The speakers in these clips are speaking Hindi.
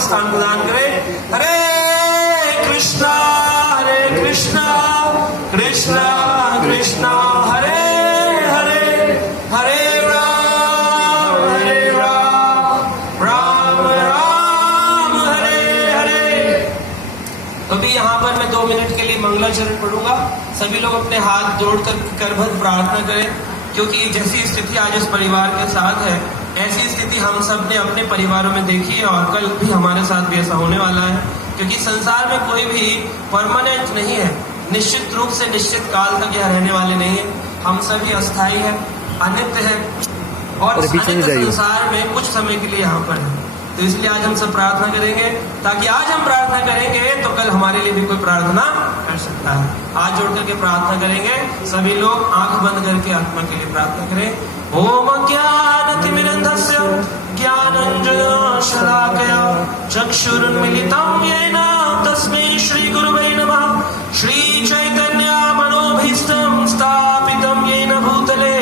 स्थान प्रदान करे। हरे कृष्णा कृष्णा कृष्णा हरे हरे, हरे राम राम राम हरे हरे। अभी यहाँ पर मैं 2 मिनट के लिए मंगलाचरण पढ़ूंगा। सभी लोग अपने हाथ जोड़कर करभद्र प्रार्थना करें, क्योंकि जैसी स्थिति आज इस परिवार के साथ है, ऐसी स्थिति हम सब ने अपने परिवारों में देखी है और कल भी हमारे साथ भी ऐसा होने वाला है। क्योंकि संसार में कोई भी परमानेंट नहीं है, निश्चित रूप से निश्चित काल तक यह रहने वाले नहीं है। हम सभी अस्थायी है, अनित्य है और संसार में कुछ समय के लिए यहाँ पर है। तो इसलिए आज हम सब प्रार्थना करेंगे, ताकि आज हम प्रार्थना करेंगे तो कल हमारे लिए भी कोई प्रार्थना कर सकता है। हाथ जोड़ करके प्रार्थना करेंगे। सभी लोग आंख बंद करके आत्मा के लिए प्रार्थना करें। ओम ज्ञानतिमिरन्धस्य ज्ञानञ्जनशलाकया चक्षुरुन्मीलितं येन तस्मै श्रीगुरुवे नमः। श्रीचैतन्यमनोभीष्टं स्थापितं येन भूतले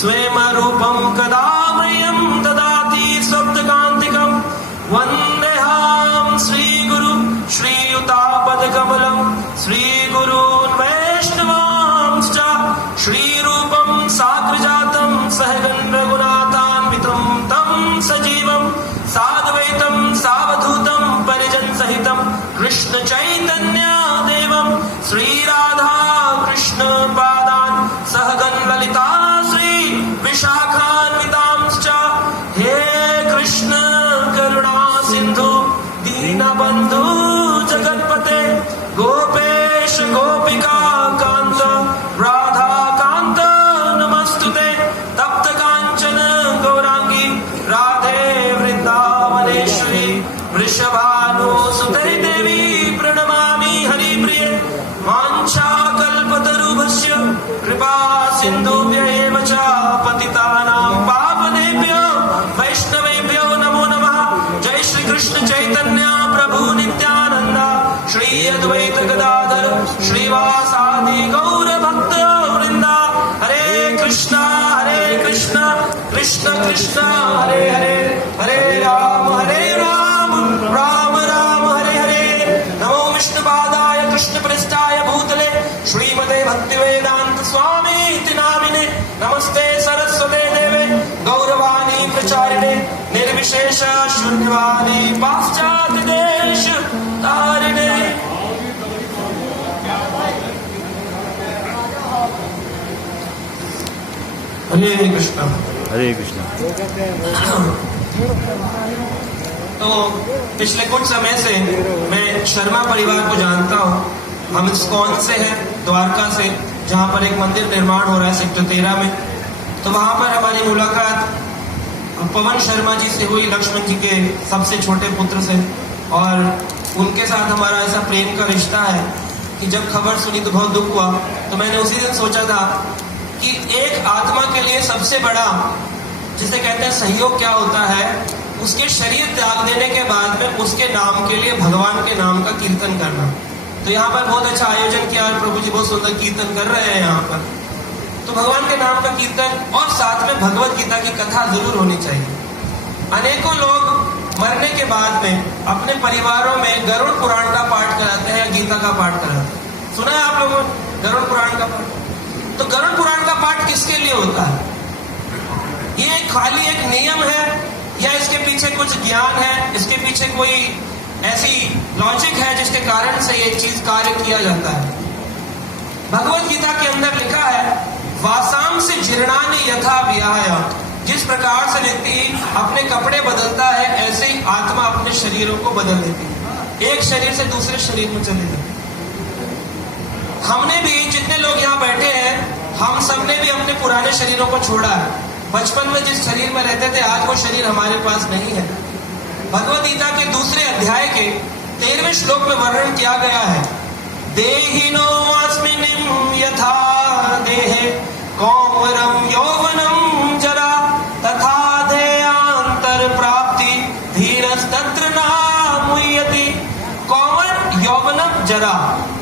स्वयं रूपं कदा मह्यं ददाति स्वप्नकान्तिकं। वन्देऽहं श्रीगुरु श्रीयुतापदकमलं श्रीगुरून् वैष्णवांश्च श्रीरूपं साग्रजातं सहगण रघुनाथान्वितं तं सजीवं साद्वैतं सावधूतं परिजन सहितं कृष्ण चैतन्य देवं श्रीराधा कृष्ण पादान् सहगण ललिता श्री विशाखान्वितांश्च। हे कृष्ण करुणा सिंधु दीनबंधु जगत्पते गोपेश गोपिका कांत राधा कांत नमस्तुते। तप्त कांचन गौरांगी राधे वृंदावनेश्वरी वृषभानुसुते देवी प्रणमामि हरिप्रिये। वाञ्छाकल्पतरुभ्यश्च कृपा सिन्धुभ्येव च पतितानां पावनेभ्यो वैष्णवेभ्यो नमो नमः। जय श्री कृष्ण चैतन्य प्रभु नित्यानंद श्री अद्वैत गदाधर श्रीवासादि गौर भक्त वृंदा। हरे कृष्णा कृष्ण कृष्ण हरे हरे, हरे राम राम राम हरे हरे। नमो विष्णुपादाय कृष्ण पृष्ठाय भूतले श्रीमते भक्ति वेदांत स्वामी इति नामिने। नमस्ते सरस्वते देवे गौरवाणी प्रचारिणे निर्विशेष शून्यवादी पाश्चात्य देश तारिणे। हरे कृष्णा हरे कृष्णा। तो पिछले कुछ समय से मैं शर्मा परिवार को जानता हूँ। हम इस्कॉन से हैं, द्वारका से, जहाँ पर एक मंदिर निर्माण हो रहा है सेक्टर 13 में। तो वहाँ पर हमारी मुलाकात पवन शर्मा जी से हुई, लक्ष्मण जी के सबसे छोटे पुत्र से। और उनके साथ हमारा ऐसा प्रेम का रिश्ता है कि जब खबर सुनी तो बहुत दुख हुआ। तो मैंने उसी दिन सोचा था कि एक आत्मा के लिए सबसे बड़ा, जिसे कहते हैं सहयोग, क्या होता है, उसके शरीर त्याग देने के बाद में उसके नाम के लिए भगवान के नाम का कीर्तन करना। तो यहाँ पर बहुत अच्छा आयोजन किया, प्रभु जी बहुत सुंदर कीर्तन कर रहे हैं यहाँ पर। तो भगवान के नाम का कीर्तन और साथ में भगवत गीता की कथा जरूर होनी चाहिए। अनेकों लोग मरने के बाद में अपने परिवारों में गरुड़ पुराण का पाठ कराते हैं या गीता का पाठ कराते हैं। सुना है आप लोगों ने गरुड़ पुराण का पाठ? तो गरुड़ पुराण का पाठ किसके लिए होता है? ये खाली एक नियम है या इसके पीछे कुछ ज्ञान है, इसके पीछे कोई ऐसी लॉजिक है जिसके कारण से ये चीज कार्य किया जाता है? भगवत गीता के अंदर लिखा है, वासाम से जीर्णानि यथा विहाय। जिस प्रकार से व्यक्ति अपने कपड़े बदलता है, ऐसे ही आत्मा अपने शरीरों को बदल लेती है, एक शरीर से दूसरे शरीर में चले जाती है। हमने भी, जितने लोग यहाँ बैठे हैं, हम सबने भी अपने पुराने शरीरों को छोड़ा है। बचपन में जिस शरीर में रहते थे, आज वो शरीर हमारे पास नहीं है। भगवद गीता के दूसरे अध्याय के 13वें श्लोक में वर्णन किया गया है, देहिनो अस्मिन् यथा देहे कौमरम यौवनम जरा तथा देयांतर प्राप्ति धीरस्तत्र न मुह्यति। कौमर, यौवनम, जरा।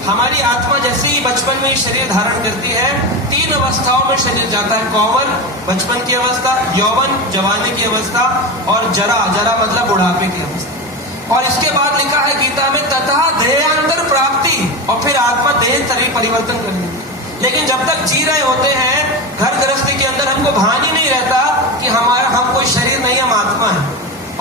हमारी आत्मा जैसे ही बचपन में शरीर धारण करती है, 3 अवस्थाओं में शरीर जाता है। कौमर बचपन की अवस्था, यौवन जवानी की अवस्था, और जरा, जरा मतलब बुढ़ापे की अवस्था। और इसके बाद लिखा है गीता में, तथा देहांतर प्राप्ति, और फिर आत्मा देह शरीर परिवर्तन कर लेती। लेकिन जब तक जी रहे होते हैं घर गृहस्थी के अंदर, हमको भान ही नहीं रहता कि हम कोई शरीर नहीं, हम आत्मा है।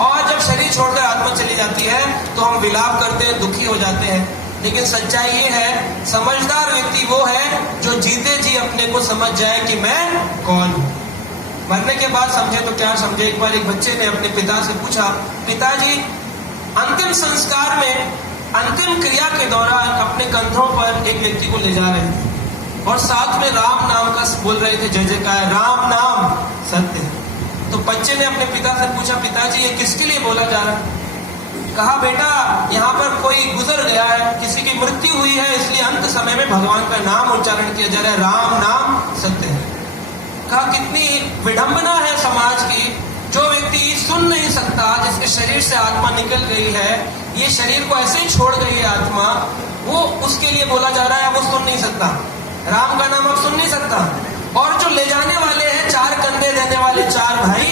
और जब शरीर छोड़कर आत्मा चली जाती है तो हम विलाप करते हैं, दुखी हो जाते हैं। लेकिन सच्चाई ये है, समझदार व्यक्ति वो है जो जीते जी अपने को समझ जाए कि मैं कौन हूं। मरने के बाद समझे तो क्या समझे। एक बार एक बच्चे ने अपने पिता से पूछा, पिताजी अंतिम संस्कार में अंतिम क्रिया के दौरान अपने कंधों पर एक व्यक्ति को ले जा रहे थे और साथ में राम नाम का बोल रहे थे, जय जयकार, राम नाम सत्य है। तो बच्चे ने अपने पिता से पूछा, पिताजी ये किसके लिए बोला जा रहा है? कहा, बेटा यहाँ पर कोई गुजर गया है, किसी की मृत्यु हुई है, इसलिए अंत समय में भगवान का नाम उच्चारण किया जा रहा है, राम नाम सत्य है। कहा, कितनी विडंबना है समाज की, जो व्यक्ति सुन नहीं सकता, जिसके शरीर से आत्मा निकल गई है, ये शरीर को ऐसे ही छोड़ गई है आत्मा, वो उसके लिए बोला जा रहा है, वो सुन नहीं सकता, राम का नाम अब सुन नहीं सकता। और जो ले जाने वाले हैं, 4 कंधे देने वाले 4 भाई,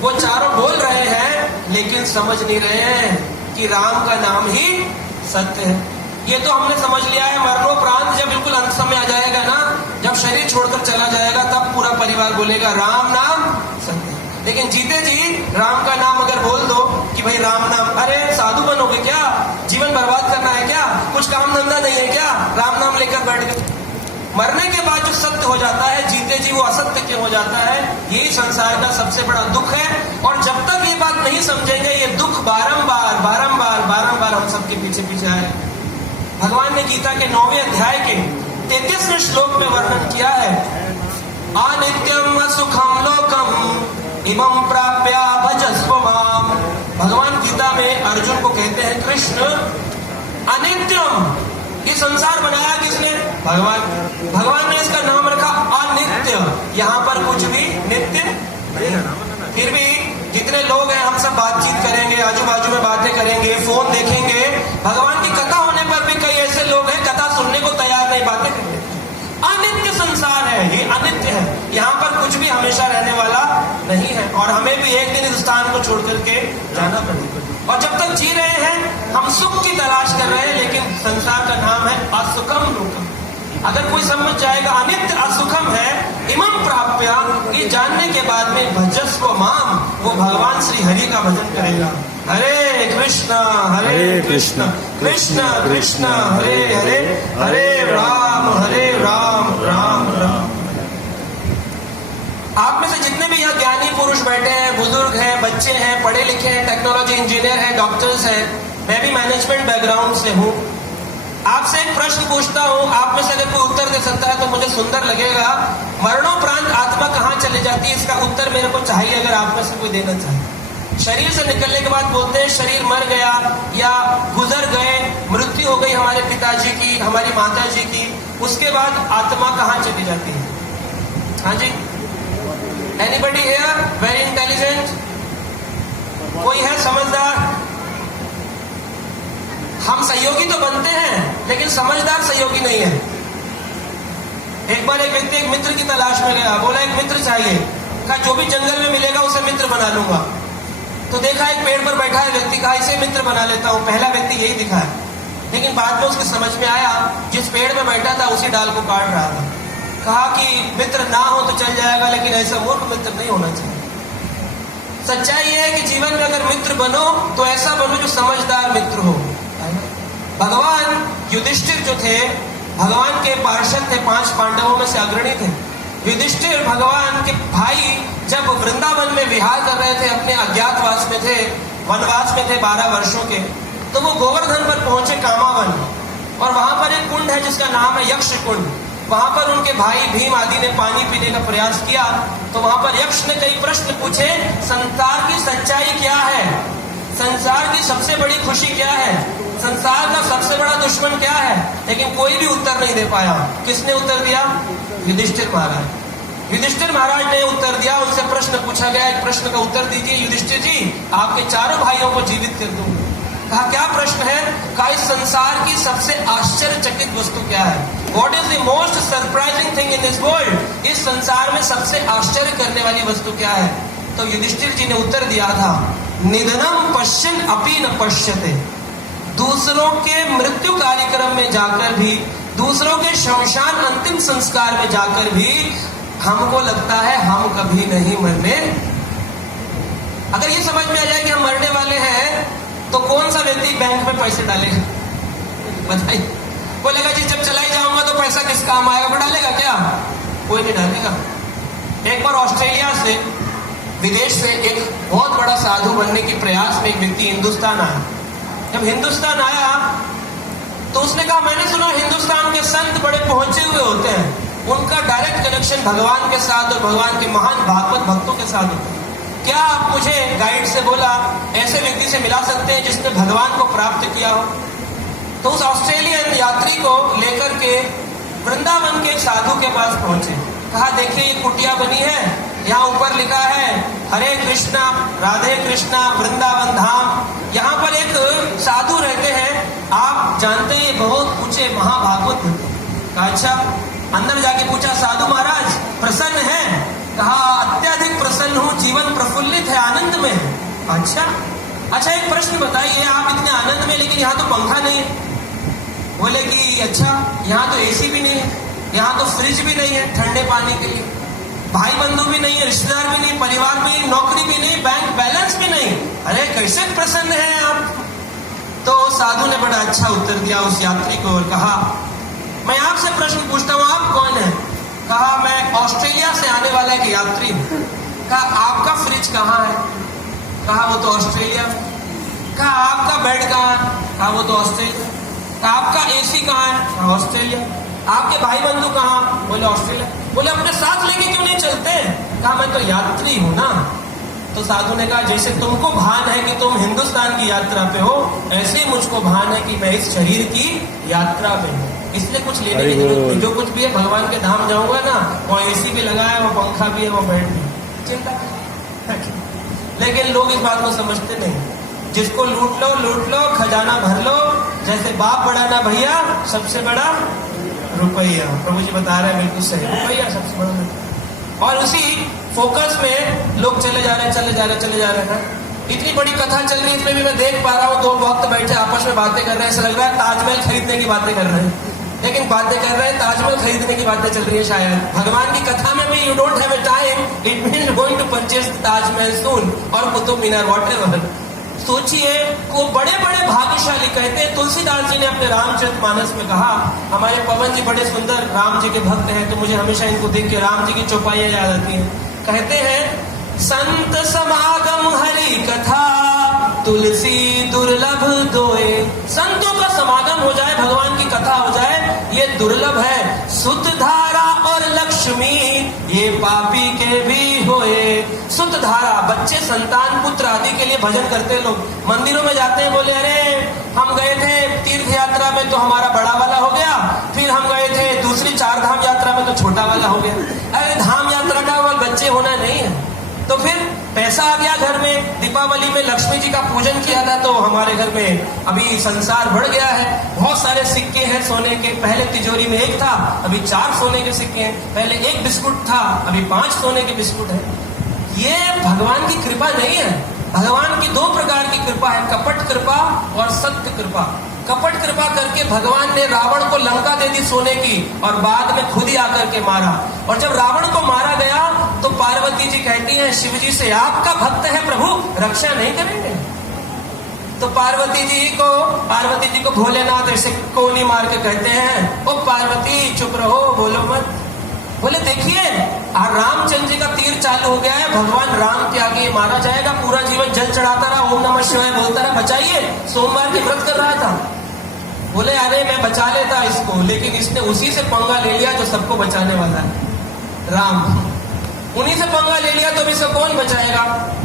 वो चारों बोल रहे हैं लेकिन समझ नहीं रहे हैं कि राम का नाम ही सत्य है। ये तो हमने समझ लिया है, मरणोपरांत जब बिल्कुल अंत समय आ जाएगा ना, जब शरीर छोड़कर चला जाएगा, तब पूरा परिवार बोलेगा राम नाम सत्य। लेकिन जीते जी राम का नाम अगर बोल दो कि भाई राम नाम, अरे साधु बनोगे क्या, जीवन बर्बाद करना है क्या, कुछ काम धंधा नहीं है क्या, राम नाम लेकर बैठ गए। मरने के बाद जो सत्य हो जाता है, जीते जी वो असत्य क्यों हो जाता है, यही संसार का सबसे बड़ा दुख है। और जब तक ये बात नहीं समझेंगे, ये दुख बारंबार बारंबार बारंबार हम सबके पीछे पीछे आए। भगवान ने गीता के 9वें अध्याय के 33वें श्लोक में वर्णन किया है, अनित्यम सुखम लोकम इमं प्राप्या भजस्व माम। भगवान गीता में अर्जुन को कहते हैं, कृष्ण अनित्यम, ये संसार बनाया किसने? भगवान। भगवान ने इसका नाम रखा अनित्य। यहाँ पर कुछ भी नित्य नहीं। फिर भी जितने लोग हैं, हम सब बातचीत करेंगे, आजू बाजू में बातें करेंगे, फोन देखेंगे, भगवान की कथा होने पर भी कई ऐसे अनित्य है। यहाँ पर कुछ भी हमेशा रहने वाला नहीं है और हमें भी एक दिन हिंदुस्तान को छोड़ करके जाना पड़ेगा। और जब तक जी रहे हैं हम सुख की तलाश कर रहे हैं, लेकिन संसार का नाम है असुखम लोकम। अगर कोई समझ जाएगा अनित्य असुखम है, इमं प्राप्या, ये जानने के बाद में भजस्व माम, वो भगवान श्री हरि का भजन करेगा। हरे कृष्ण कृष्ण कृष्ण हरे हरे, हरे राम राम राम। आप में से जितने भी यहाँ ज्ञानी पुरुष बैठे हैं, बुजुर्ग हैं, बच्चे हैं, पढ़े लिखे हैं, टेक्नोलॉजी इंजीनियर हैं, डॉक्टर्स हैं, मैं भी मैनेजमेंट बैकग्राउंड से हूँ। आपसे एक प्रश्न पूछता हूँ, आप में से अगर कोई उत्तर दे सकता है तो मुझे सुंदर लगेगा। मरणोपरांत आत्मा कहाँ चले जाती है, इसका उत्तर मेरे को चाहिए, अगर आप में से कोई देना चाहे। शरीर से निकलने के बाद बोलते हैं शरीर मर गया या गुजर गए, मृत्यु हो गई हमारे पिताजी की, हमारी माता जी की, उसके बाद आत्मा कहाँ चली जाती है? हाँ जी, एनीबडी हियर वेरी इंटेलिजेंट? कोई है समझदार? हम सहयोगी तो बनते हैं लेकिन समझदार सहयोगी नहीं है। एक बार एक व्यक्ति एक मित्र की तलाश में गया, बोला एक मित्र चाहिए, कहा जो भी जंगल में मिलेगा उसे मित्र बना लूंगा। तो देखा एक पेड़ पर बैठा है व्यक्ति, कहा इसे मित्र बना लेता हूं। पहला व्यक्ति यही दिखा है, लेकिन बाद में उसके समझ में आया जिस पेड़ में बैठा था उसी डाल को काट रहा था। कहा कि मित्र ना हो तो चल जाएगा, लेकिन ऐसा मूर्ख मित्र नहीं होना चाहिए। सच्चाई यह है कि जीवन में अगर मित्र बनो तो ऐसा बनो जो समझदार मित्र हो। भगवान युधिष्ठिर जो थे, भगवान के पार्षद थे, 5 पांडवों में से अग्रणी थे। युधिष्ठिर भगवान के भाई जब वृंदावन में विहार कर रहे थे, अपने अज्ञातवास में थे, वनवास में थे 12 वर्षों के, तो वो गोवर्धन पर पहुंचे, कामावन, और वहां पर एक कुंड है जिसका नाम है यक्ष कुंड। वहां पर उनके भाई भीम आदि ने पानी पीने का प्रयास किया, तो वहां पर यक्ष ने कई प्रश्न पूछे, संसार की सच्चाई क्या है, संसार की सबसे बड़ी खुशी क्या है, संसार का सबसे बड़ा दुश्मन क्या है, लेकिन कोई भी उत्तर नहीं दे पाया। किसने उत्तर दिया? युधिष्ठिर महाराज। युधिष्ठिर महाराज ने उत्तर दिया। उनसे प्रश्न पूछा गया, एक प्रश्न का उत्तर दीजिए युधिष्ठिर जी, आपके चारों भाइयों को जीवित कर दूंगा। कहा क्या प्रश्न है? कहा इस संसार की सबसे आश्चर्यचकित वस्तु क्या है? What is the most surprising thing in this world? इस संसार में सबसे आश्चर्य करने वाली वस्तु क्या है? तो युधिष्ठिर जी ने उत्तर दिया था, निधनम पश्चिन अपि न पश्यते। दूसरों के मृत्यु कार्यक्रम में जाकर भी, दूसरों के शमशान अंतिम संस्कार में जाकर भी हमको लगता है हम कभी नहीं मरने। अगर ये समझ में आ जाए कि हम मरने वाले हैं, तो कौन सा व्यक्ति बैंक में पैसे डालेगा? बताइए। बोलेगा जी जब चला ही जाऊंगा तो पैसा किस काम आएगा? वो डालेगा क्या? कोई नहीं डालेगा। एक बार ऑस्ट्रेलिया से, विदेश से एक बहुत बड़ा साधु बनने के प्रयास में एक व्यक्ति हिंदुस्तान आया। जब हिंदुस्तान आया तो उसने कहा, मैंने सुना हिंदुस्तान के संत बड़े पहुंचे हुए होते हैं, उनका डायरेक्ट कनेक्शन भगवान के साथ और भगवान के महान भागवत भक्तों के साथ होता है। क्या आप मुझे, गाइड से बोला, ऐसे व्यक्ति से मिला सकते हैं जिसने भगवान को प्राप्त किया हो? तो उस ऑस्ट्रेलियन यात्री को लेकर के वृंदावन के एक साधु के पास पहुंचे। कहा देखिए ये कुटिया बनी है, यहाँ ऊपर लिखा है हरे कृष्णा राधे कृष्णा वृंदावन धाम। यहाँ पर एक साधु रहते हैं, आप जानते हैं बहुत ऊंचे महाभागवत। कहा अच्छा। अंदर जाके पूछा, साधु महाराज प्रसन्न है? कहा अत्यधिक प्रसन्न हूँ, जीवन प्रफुल्लित है, आनंद में है। अच्छा एक प्रश्न बताइए, आप इतने आनंद में, लेकिन यहाँ तो पंखा नहीं है। बोले कि अच्छा, यहाँ तो एसी भी नहीं है, यहाँ तो फ्रिज भी नहीं है ठंडे पानी के लिए, भाई बंधु भी नहीं है, रिश्तेदार भी नहीं, परिवार भी नहीं, नौकरी भी नहीं, बैंक बैलेंस भी नहीं, अरे कैसे प्रसन्न हैं आप? तो साधु ने बड़ा अच्छा उत्तर दिया उस यात्री को और कहा, मैं आपसे प्रश्न पूछता हूँ, आप कौन है? कहा मैं ऑस्ट्रेलिया से आने वाला एक यात्री हूँ। कहा आपका फ्रिज कहाँ है? कहा वो तो ऑस्ट्रेलिया। कहा आपका बेड कहाँ है? कहा वो तो ऑस्ट्रेलिया। कहा आपका एसी कहाँ है? कहा ऑस्ट्रेलिया। आपके भाई बंधु कहाँ? बोले ऑस्ट्रेलिया। बोले अपने साथ लेके क्यों नहीं चलते? कहा मैं तो यात्री हूँ ना। तो साधु ने कहा जैसे तुमको भान है कि तुम हिंदुस्तान की यात्रा पे हो, ऐसे ही मुझको भान है कि मैं इस शरीर की यात्रा पे हूँ, इसलिए कुछ लेने की जरूरत नहीं। जो कुछ भी है भगवान के धाम जाऊंगा ना, वो एसी भी लगा है, वो पंखा भी है, वो बेड भी, चिंता। लेकिन लोग इस बात को समझते नहीं। जिसको लूट लो खजाना भर लो, जैसे बाप बड़ा ना भैया, सबसे बड़ा रुपया। प्रभु जी बता रहे हैं बिल्कुल सही, रुपया सबसे बड़ा मित्र। और उसी फोकस में लोग चले जा रहे हैं। इतनी बड़ी कथा चल रही है, इसमें भी मैं देख पा रहा हूँ 2 भक्त बैठे आपस में बातें कर रहे हैं। ऐसा लग रहा है ताजमहल खरीदने की बातें कर रहे हैं, लेकिन बातें कर रहे हैं ताजमहल खरीदने की बातें चल रही है शायद। भगवान की कथा में भी you don't have a time, it means going to purchase Taj Mahal सून और कुतुब मीनार व्हाटएवर। सोचिए, वो बड़े बड़े भाग्यशाली कहते हैं। तुलसीदास जी ने अपने रामचरितमानस में कहा, हमारे पवन जी बड़े सुंदर राम जी के भक्त हैं, तो मुझे हमेशा इनको देख के राम जी की चौपाइयां याद आती हैं। कहते हैं, संत समागम हरि कथा तुलसी दुर्लभ दोए। संतों का समागम हो जाए, भगवान की कथा हो जाए, ये दुर्लभ है। सुत धारा और लक्ष्मी ये पापी के भी होए। सुत धारा, बच्चे, संतान, पुत्र आदि के लिए भजन करते हैं लोग। मंदिरों में जाते हैं, बोले अरे हम गए थे तीर्थ यात्रा में तो हमारा बड़ा वाला हो गया, फिर हम गए थे दूसरी 4 धाम यात्रा में तो छोटा वाला हो गया। अरे धाम यात्रा का वो बच्चे होना नहीं है। तो फिर पैसा आ गया घर में, दीपावली में लक्ष्मी जी का पूजन किया था तो हमारे घर में अभी संसार बढ़ गया है। बहुत सारे सिक्के हैं सोने के, पहले तिजोरी में 1 था, अभी 4 सोने के सिक्के हैं। पहले 1 बिस्कुट था, अभी 5 सोने के बिस्कुट है। ये भगवान की कृपा नहीं है। भगवान की 2 प्रकार की कृपा है, कपट कृपा और सत्य कृपा। कपट कृपा करके भगवान ने रावण को लंका दे दी सोने की और बाद में खुद ही आकर के मारा। और जब रावण को मारा गया तो पार्वती जी कहती हैं शिव जी से, आपका भक्त है प्रभु, रक्षा नहीं करेंगे? तो पार्वती जी को भोलेनाथ ऐसे कोनी मार के कहते हैं, ओ पार्वती चुप रहो, बोलो मत। बोले देखिए, रामचंद्र जी का तीर चालू हो गया है, भगवान राम के आगे मारा जाएगा। पूरा जीवन जल चढ़ाता रहा, ओम नमः शिवाय बोलता रहा, बचाइए। सोमवार के व्रत कर रहा था। बोले अरे मैं बचा लेता इसको, लेकिन इसने उसी से पंगा ले लिया जो सबको बचाने वाला है, राम। उन्हीं से पंगा ले लिया तो इसको कौन बचाएगा?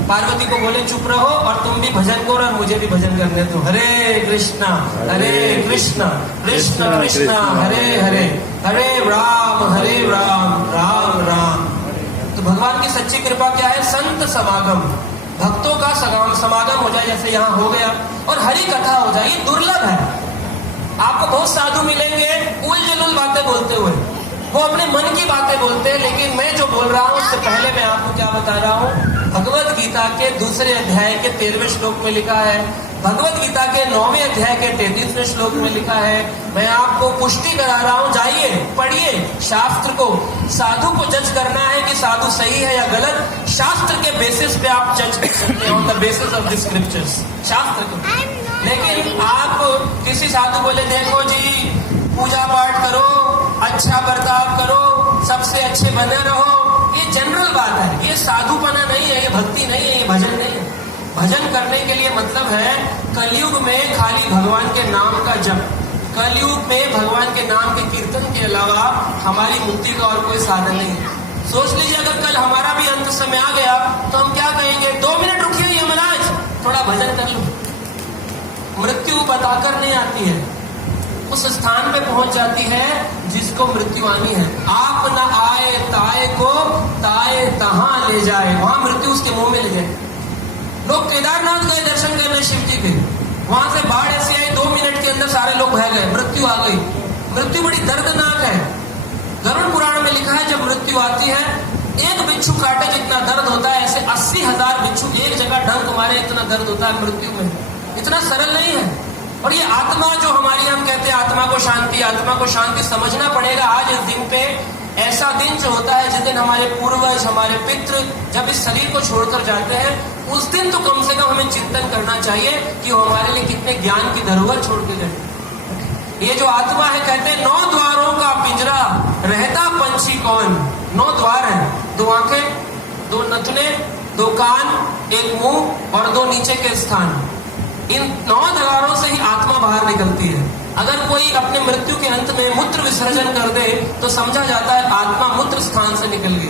पार्वती को बोले चुप रहो और तुम भी भजन करो और मुझे भी भजन करने दो। हरे कृष्णा कृष्ण कृष्ण हरे हरे, हरे राम राम राम। तो भगवान की सच्ची कृपा क्या है? संत समागम, भक्तों का समागम हो जाए, जैसे यहाँ हो गया, और हरि कथा हो जाए। ये दुर्लभ है। आपको बहुत साधु मिलेंगे उल जलूल बातें बोलते हुए, वो अपने मन की बातें बोलते हैं। लेकिन मैं जो बोल रहा हूँ उससे पहले मैं आपको क्या बता रहा हूँ, भगवत गीता के 2 अध्याय के 13वें श्लोक में लिखा है, भगवत गीता के 9वें अध्याय के 33वें श्लोक में लिखा है। मैं आपको पुष्टि करा रहा हूँ, जाइए पढ़िए शास्त्र को। साधु को जज करना है कि साधु सही है या गलत, शास्त्र के बेसिस पे आप जज कर सकते हैं, on the basis of the scriptures, शास्त्र को। लेकिन आप किसी साधु बोले देखो जी पूजा पाठ करो, अच्छा बर्ताव करो, सबसे अच्छे बने रहो, ये जनरल बात है, ये साधुपना नहीं है, ये भक्ति नहीं है, ये भजन नहीं है। भजन करने के लिए मतलब है कलयुग में खाली भगवान के नाम का जप, कलयुग में भगवान के नाम के कीर्तन के अलावा हमारी मुक्ति का और कोई साधन नहीं है। सोच लीजिए अगर कल हमारा भी अंत समय आ गया तो हम क्या कहेंगे? 2 मिनट रुकिए यमराज, थोड़ा भजन कर लो। मृत्यु बताकर नहीं आती है, उस स्थान पे पहुंच जाती है जिसको मृत्यु आनी है। आप न आए ताए को ताए तहां ले जाए, वहां मृत्यु उसके मुंह में ले जाए। लोग केदारनाथ गए दर्शन करने शिव जी के, वहां से बाढ़ ऐसी आई 2 मिनट के अंदर सारे लोग बह गए, मृत्यु आ गई। मृत्यु बड़ी दर्दनाक है। गरुड़ पुराण में लिखा है जब मृत्यु आती है, एक बिच्छू काटे जितना दर्द होता है, ऐसे 80,000 बिच्छू एक जगह डंक मारे इतना दर्द होता है मृत्यु में। इतना सरल नहीं है। और ये आत्मा जो हमारी, हम कहते हैं आत्मा को शांति समझना पड़ेगा। आज इस दिन पे ऐसा दिन जो होता है जिस दिन हमारे पूर्वज, हमारे पितृ जब इस शरीर को छोड़कर जाते हैं, उस दिन तो कम से कम हमें चिंतन करना चाहिए कि वो हमारे लिए कितने ज्ञान की धरोहर छोड़ के गए। ये जो आत्मा है, कहते हैं 9 द्वारों का पिंजरा, रहता पंछी कौन। 9 द्वार हैं, 2 आंखें, 2 नथुने, 2 कान, 1 मुंह और 2 नीचे के स्थान। इन 9 द्वारों से ही आत्मा बाहर निकलती है। अगर कोई अपने मृत्यु के अंत में मूत्र विसर्जन कर दे तो समझा जाता है आत्मा मूत्र स्थान से निकल गई।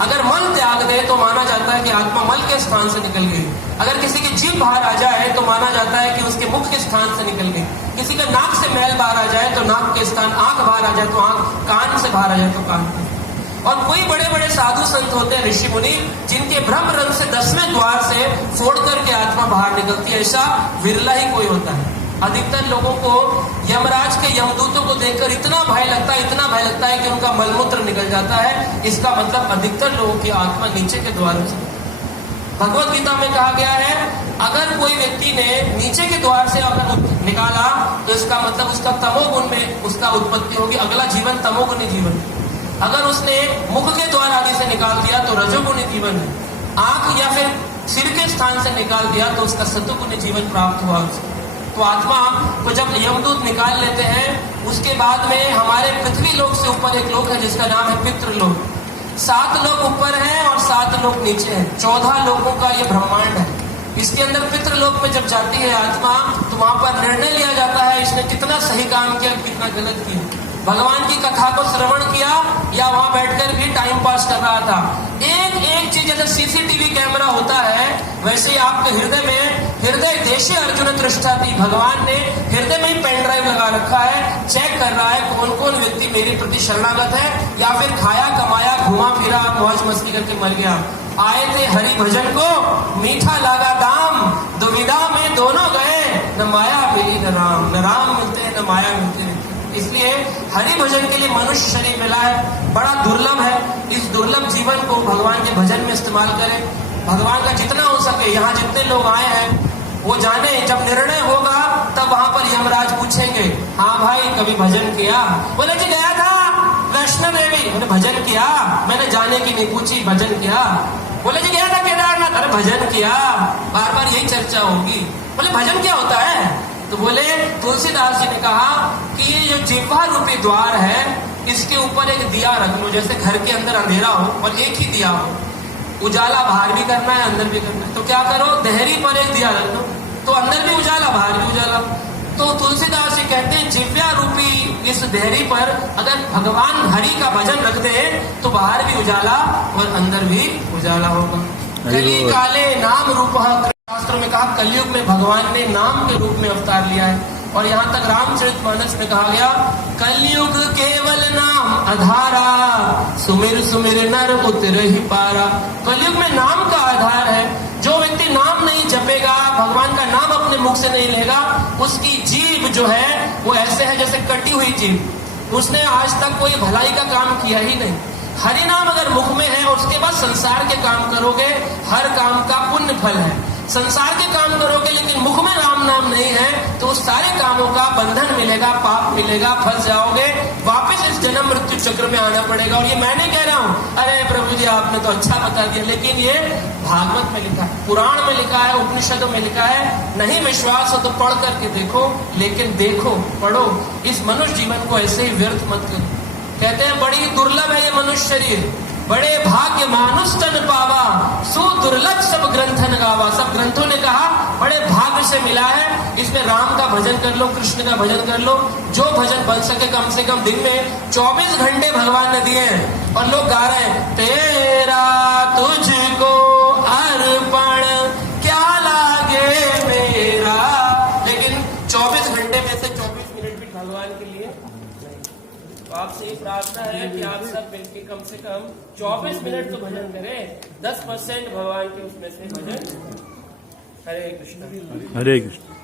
अगर मल त्याग दे तो माना जाता है कि आत्मा मल के स्थान से निकल गई। अगर किसी की जीभ बाहर आ जाए तो माना जाता है कि उसके मुख के स्थान से निकल गई। किसी का नाक से मैल बाहर आ जाए तो नाक के स्थान, आंख बाहर आ जाए तो आंख, कान से बाहर आ जाए तो कान। और कोई बड़े बड़े साधु संत होते हैं, ऋषि मुनि, जिनके ब्रह्म रंग से 10वें द्वार से फोड़ करके आत्मा बाहर निकलती है। ऐसा विरला ही कोई होता है। अधिकतर लोगों को यमराज के यमदूतों को देखकर इतना भय लगता है कि उनका मलमूत्र निकल जाता है। इसका मतलब अधिकतर लोगों की आत्मा नीचे के द्वार से। भगवत गीता में कहा गया है, अगर कोई व्यक्ति ने नीचे के द्वार से अगर निकाला तो इसका मतलब उसका तमोगुण में उसका उत्पत्ति होगी, अगला जीवन तमोगुणी जीवन। अगर उसने मुख के द्वार आदि से निकाल दिया तो रजोगुणी जीवन है। आंख या फिर सिर के स्थान से निकाल दिया तो उसका सतोगुणी जीवन प्राप्त हुआ उसको। तो आत्मा को जब यमदूत निकाल लेते हैं, उसके बाद में हमारे पृथ्वी लोक से ऊपर एक लोक है जिसका नाम है पितृलोक। 7 लोक ऊपर हैं और 7 लोक नीचे हैं। 14 लोकों का ये ब्रह्मांड है। इसके अंदर पितृलोक में जब जाती है आत्मा तो वहां पर निर्णय लिया जाता है इसने कितना सही काम किया, कितना गलत किया। भगवान की कथा को श्रवण किया या वहां बैठकर भी टाइम पास कर रहा था। एक एक चीज, जैसे सीसीटीवी कैमरा होता है वैसे ही आपके हृदय में हृदय देशे अर्जुन दृष्टाति, भगवान ने हृदय में ही पेन ड्राइव लगा रखा है। चेक कर रहा है कौन कौन व्यक्ति मेरे प्रति शरणागत है या फिर खाया कमाया घुमा फिरा मौज मस्ती करके मर गया। आए थे हरि भजन को मीठा लागा दाम, दुविधा में दोनों गए, न माया मिली न राम, न राम मिलते हैं न माया मिलते हैं। इसलिए हरि भजन के लिए मनुष्य शरीर मिला है, बड़ा दुर्लभ है। इस दुर्लभ जीवन को भगवान के भजन में इस्तेमाल करें। भगवान का जितना हो सके, यहाँ जितने लोग आए हैं वो जाने जब निर्णय होगा तब वहां पर यमराज पूछेंगे, हाँ भाई कभी भजन किया? बोले जी गया था वैष्णो देवी, मैंने भजन किया। मैंने जाने की नहीं पूछी, भजन किया। बोले जी गया था केदारनाथ, अरे भजन किया। बार बार यही चर्चा होगी। बोले भजन क्या होता है? तो बोले तुलसीदास जी ने कहा कि ये जो जिह्वा रूपी द्वार है इसके ऊपर एक दिया रख लो, जैसे घर के अंदर अंधेरा हो और एक ही दिया हो, उजाला बाहर भी करना है अंदर भी करना है। तो क्या करो, देहरी पर एक दिया रख लो तो अंदर भी उजाला बाहर भी उजाला। तो तुलसीदास जी कहते हैं जिह्वा रूपी इस देहरी पर अगर भगवान हरि का भजन रख दे तो बाहर भी उजाला और अंदर भी उजाला होगा। कली काले नाम रूप, शास्त्रों में कहा कलयुग में भगवान ने नाम के रूप में अवतार लिया है। और यहाँ तक रामचरितमानस में कहा गया, कलयुग केवल नाम आधारा, सुमिर सुमिर नर उतर ही पारा। कलयुग में नाम का आधार है। जो व्यक्ति नाम नहीं जपेगा, भगवान का नाम अपने मुख से नहीं लेगा, उसकी जीभ जो है वो ऐसे है जैसे कटी हुई जीभ। उसने आज तक कोई भलाई का काम किया ही नहीं। हरि नाम अगर मुख में है और उसके बाद संसार के काम करोगे, हर काम का पुण्य फल है। संसार के काम करोगे लेकिन मुख में राम नाम नहीं है तो उस सारे कामों का बंधन मिलेगा, पाप मिलेगा, फंस जाओगे, वापस इस जन्म मृत्यु चक्र में आना पड़ेगा। और ये मैं नहीं कह रहा हूँ, अरे प्रभु जी आपने तो अच्छा बता दिया, लेकिन ये भागवत में लिखा है, पुराण में लिखा है, उपनिषदों में लिखा है। नहीं विश्वास हो तो पढ़ करके देखो, लेकिन देखो पढ़ो, इस मनुष्य जीवन को ऐसे ही व्यर्थ मत करो। कहते हैं बड़ी दुर्लभ है ये मनुष्य शरीर, बड़े भाग्य मानुष तन पावा, सुदुर्लभ सब ग्रंथन गावा। सब ग्रंथों ने कहा बड़े भाग्य से मिला है। इसमें राम का भजन कर लो, कृष्ण का भजन कर लो, जो भजन बन सके। कम से कम दिन में 24 घंटे भगवान ने दिए हैं और लोग गा रहे हैं, तेरा तुझको अर्पण क्या लागे मेरा। लेकिन 24 घंटे में से 24 मिनट भी भगवान के लिए। तो आपसे ये प्रार्थना है कि आप सब मिलकर कम से कम 24 मिनट तो भजन करें। 10% भगवान के उसमें से भजन। हरे कृष्ण। हरे कृष्ण।